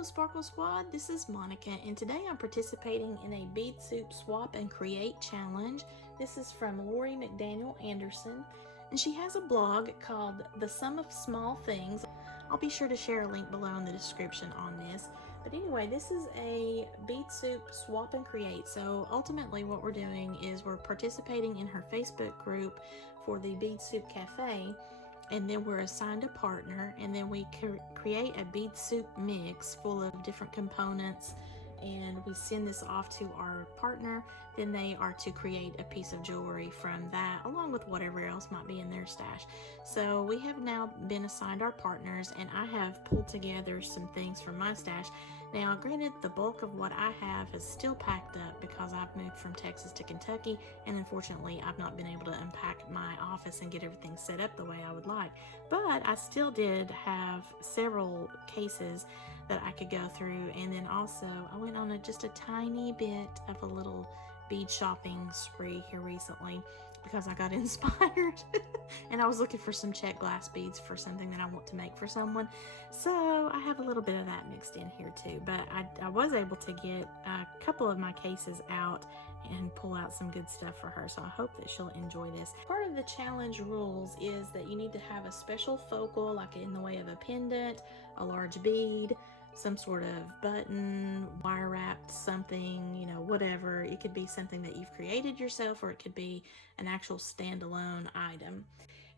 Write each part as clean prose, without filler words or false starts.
Hello Sparkle Squad, this is Monica and today I'm participating in a bead soup swap and create challenge. This is from Lori McDaniel Anderson and she has a blog called The Sum of Small Things. I'll be sure to share a link below in the description on this. But anyway, this is a bead soup swap and create. So ultimately what we're doing is we're participating in her Facebook group for the Bead Soup Cafe, and then we're assigned a partner, and then we create a bead soup mix full of different components, and we send this off to our partner. Then they are to create a piece of jewelry from that, along with whatever else might be in their stash. So we have now been assigned our partners, and I have pulled together some things from my stash. Now granted, the bulk of what I have is still packed up because I've moved from Texas to Kentucky, and unfortunately I've not been able to unpack my office and get everything set up the way I would like. But I still did have several cases that I could go through, and then also I went on just a tiny bit of a little bead shopping spree here recently because I got inspired and I was looking for some check glass beads for something that I want to make for someone. So I have a little bit of that mixed in here too, but I was able to get a couple of my cases out and pull out some good stuff for her, so I hope that she'll enjoy this. Part of the challenge rules is that you need to have a special focal, like in the way of a pendant, a large bead, some sort of button, wire wrapped something, you know, whatever. It could be something that you've created yourself, or it could be an actual standalone item.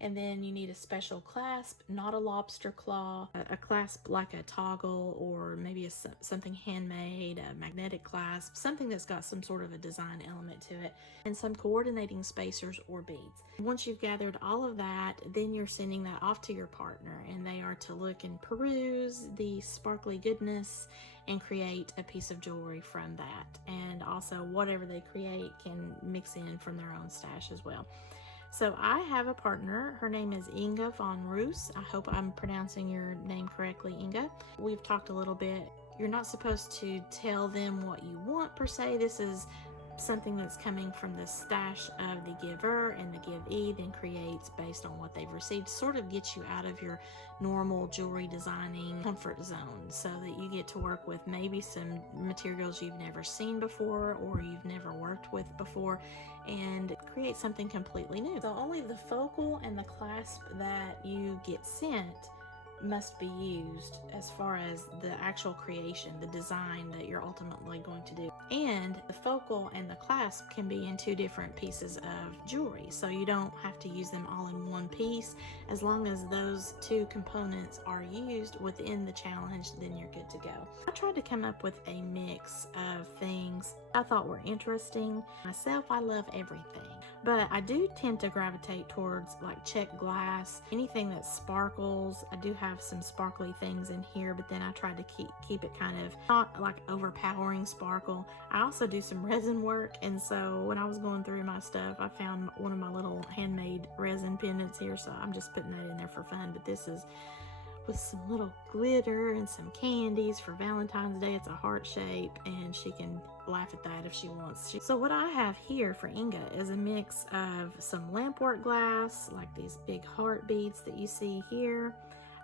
And then you need a special clasp, not a lobster claw, a clasp like a toggle, or maybe something handmade, a magnetic clasp, something that's got some sort of a design element to it, and some coordinating spacers or beads. Once you've gathered all of that, then you're sending that off to your partner, and they are to look and peruse the sparkly goodness and create a piece of jewelry from that. And also whatever they create can mix in from their own stash as well. So I have a partner. Her name is Inga von Roos. I hope I'm pronouncing your name correctly, Inga. We've talked a little bit. You're not supposed to tell them what you want per se. This is something that's coming from the stash of the giver, and the givee then creates based on what they've received. Sort of gets you out of your normal jewelry designing comfort zone, so that you get to work with maybe some materials you've never seen before or you've never worked with before, and create something completely new. So only the focal and the clasp that you get sent must be used as far as the actual creation, the design that you're ultimately going to do. And the focal and the clasp can be in two different pieces of jewelry, so you don't have to use them all in one piece. As long as those two components are used within the challenge, then you're good to go. I tried to come up with a mix of things I thought were interesting. Myself, I love everything, but I do tend to gravitate towards like check glass, anything that sparkles. I do have some sparkly things in here, but then I tried to keep it kind of not like overpowering sparkle. I also do some resin work, and so when I was going through my stuff, I found one of my little handmade resin pendants here, so I'm just putting that in there for fun. But this is with some little glitter and some candies for Valentine's Day. It's a heart shape, and she can laugh at that if she wants. So what I have here for Inga is a mix of some lampwork glass, like these big heart beads that you see here.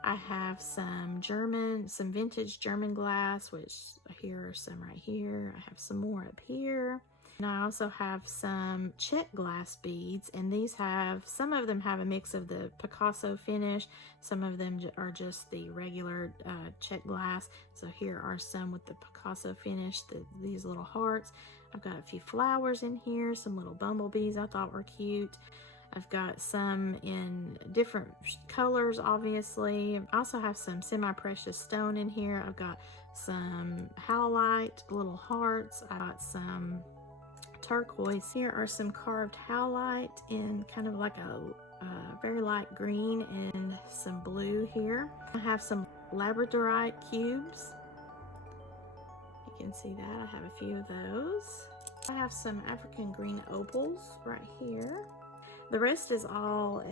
I have some vintage German glass, which here are some right here. I have some more up here. And I also have some check glass beads, and these some of them have a mix of the Picasso finish. Some of them are just the regular check glass. So here are some with the Picasso finish, these little hearts. I've got a few flowers in here, some little bumblebees I thought were cute. I've got some in different colors, obviously. I also have some semi-precious stone in here. I've got some howlite, little hearts. I got some turquoise. Here are some carved howlite in kind of like a very light green, and some blue here. I have some labradorite cubes. You can see that. I have a few of those. I have some African green opals right here. The rest is all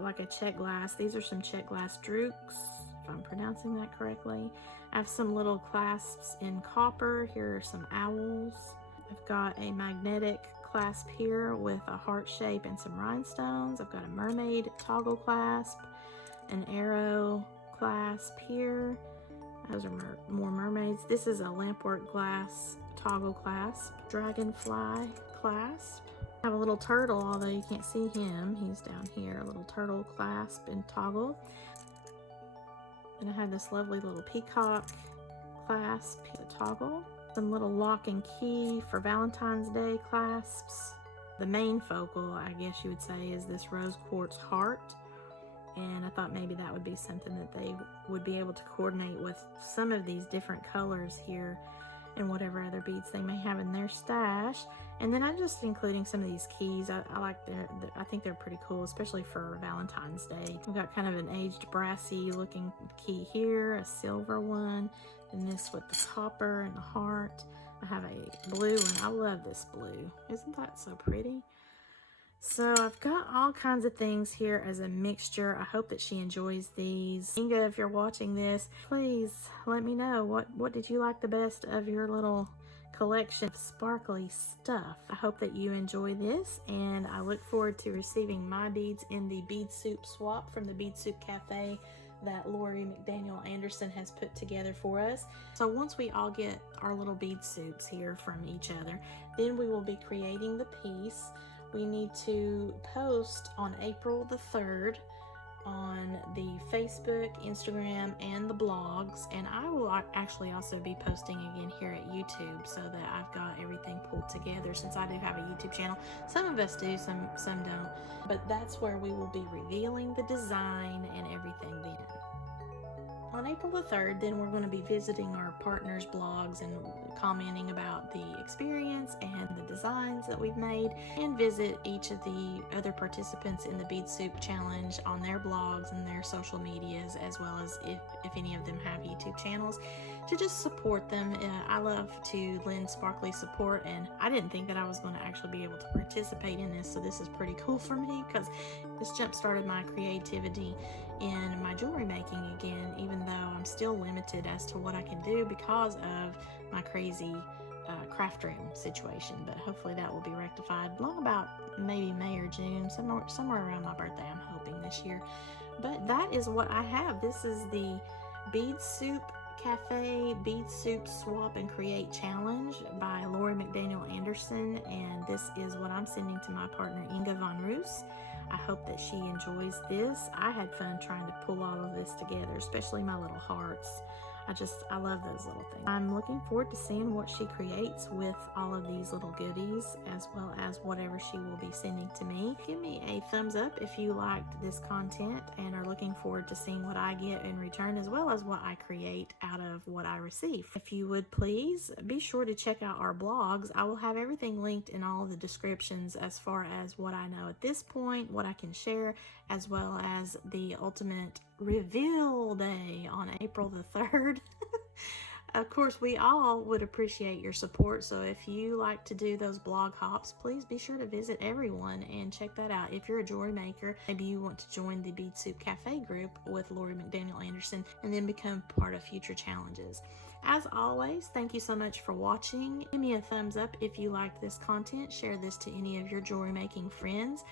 like a check glass. These are some check glass drukes, if I'm pronouncing that correctly. I have some little clasps in copper. Here are some owls. I've got a magnetic clasp here with a heart shape and some rhinestones. I've got a mermaid toggle clasp, an arrow clasp here. Those are more mermaids. This is a lampwork glass toggle clasp, dragonfly clasp. I have a little turtle, although you can't see him. He's down here. A little turtle clasp and toggle. And I have this lovely little peacock clasp, toggle. Some little lock and key for Valentine's Day clasps. The main focal, I guess you would say, is this rose quartz heart. And I thought maybe that would be something that they would be able to coordinate with some of these different colors here and whatever other beads they may have in their stash. And then I'm just including some of these keys. I like I think they're pretty cool, especially for Valentine's Day. We've got kind of an aged brassy looking key here, a silver one, and this with the copper and the heart. I have a blue one. I love this blue. Isn't that so pretty? So I've got all kinds of things here as a mixture. I hope that she enjoys these. Inga, if you're watching this, please let me know what did you like the best of your little collection of sparkly stuff. I hope that you enjoy this, and I look forward to receiving my beads in the bead soup swap from the Bead Soup Cafe that Lori McDaniel Anderson has put together for us. So once we all get our little bead soups here from each other, then we will be creating the piece. We need to post on April the 3rd on the Facebook, Instagram, and the blogs, and I will actually also be posting again here at YouTube so that I've got everything pulled together, since I do have a YouTube channel. Some of us do, some don't, but that's where we will be revealing the design and everything then. On April the 3rd, then we're going to be visiting our partners' blogs and commenting about the experience and the designs that we've made, and visit each of the other participants in the Bead Soup Challenge on their blogs and their social medias, as well as if any of them have YouTube channels, to just support them. I love to lend sparkly support, and I didn't think that I was going to actually be able to participate in this, so this is pretty cool for me because this jump started my creativity in my jewelry making again, even though I'm still limited as to what I can do because of my crazy craft room situation, but hopefully that will be rectified long about maybe May or June, somewhere around my birthday, I'm hoping this year. But that is what I have. This is the Bead Soup Cafe Bead Soup Swap and Create Challenge by Lori McDaniel Anderson, and this is what I'm sending to my partner Inga von Roos. I hope that she enjoys this. I had fun trying to pull all of this together, especially my little hearts. I love those little things. I'm looking forward to seeing what she creates with all of these little goodies, as well as whatever she will be sending to me. Give me a thumbs up if you liked this content and are looking forward to seeing what I get in return, as well as what I create out of what I receive. If you would please be sure to check out our blogs. I will have everything linked in all the descriptions as far as what I know at this point, what I can share, as well as the ultimate reveal day on April the 3rd. Of course, we all would appreciate your support, so if you like to do those blog hops, please be sure to visit everyone and check that out. If you're a jewelry maker, maybe you want to join the Bead Soup Cafe group with Lori McDaniel Anderson and then become part of future challenges. As always, thank you so much for watching. Give me a thumbs up if you liked this content. Share this to any of your jewelry making friends,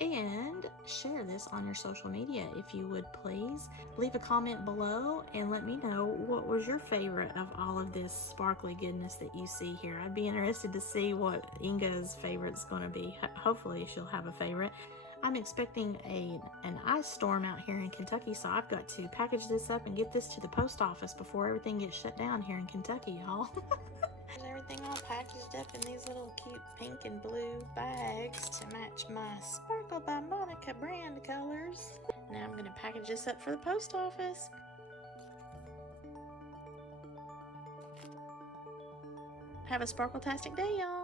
and share this on your social media if you would please. Leave a comment below and let me know what was your favorite of all of this sparkly goodness that you see here. I'd be interested to see what Inga's favorite's going to be. Hopefully she'll have a favorite. I'm expecting an ice storm out here in Kentucky, so I've got to package this up and get this to the post office before everything gets shut down here in Kentucky, y'all. There's everything all packaged up in these little cute pink and blue bags to match my Sparkle by Monica brand colors. Now I'm going to package this up for the post office. Have a sparkle-tastic day, y'all.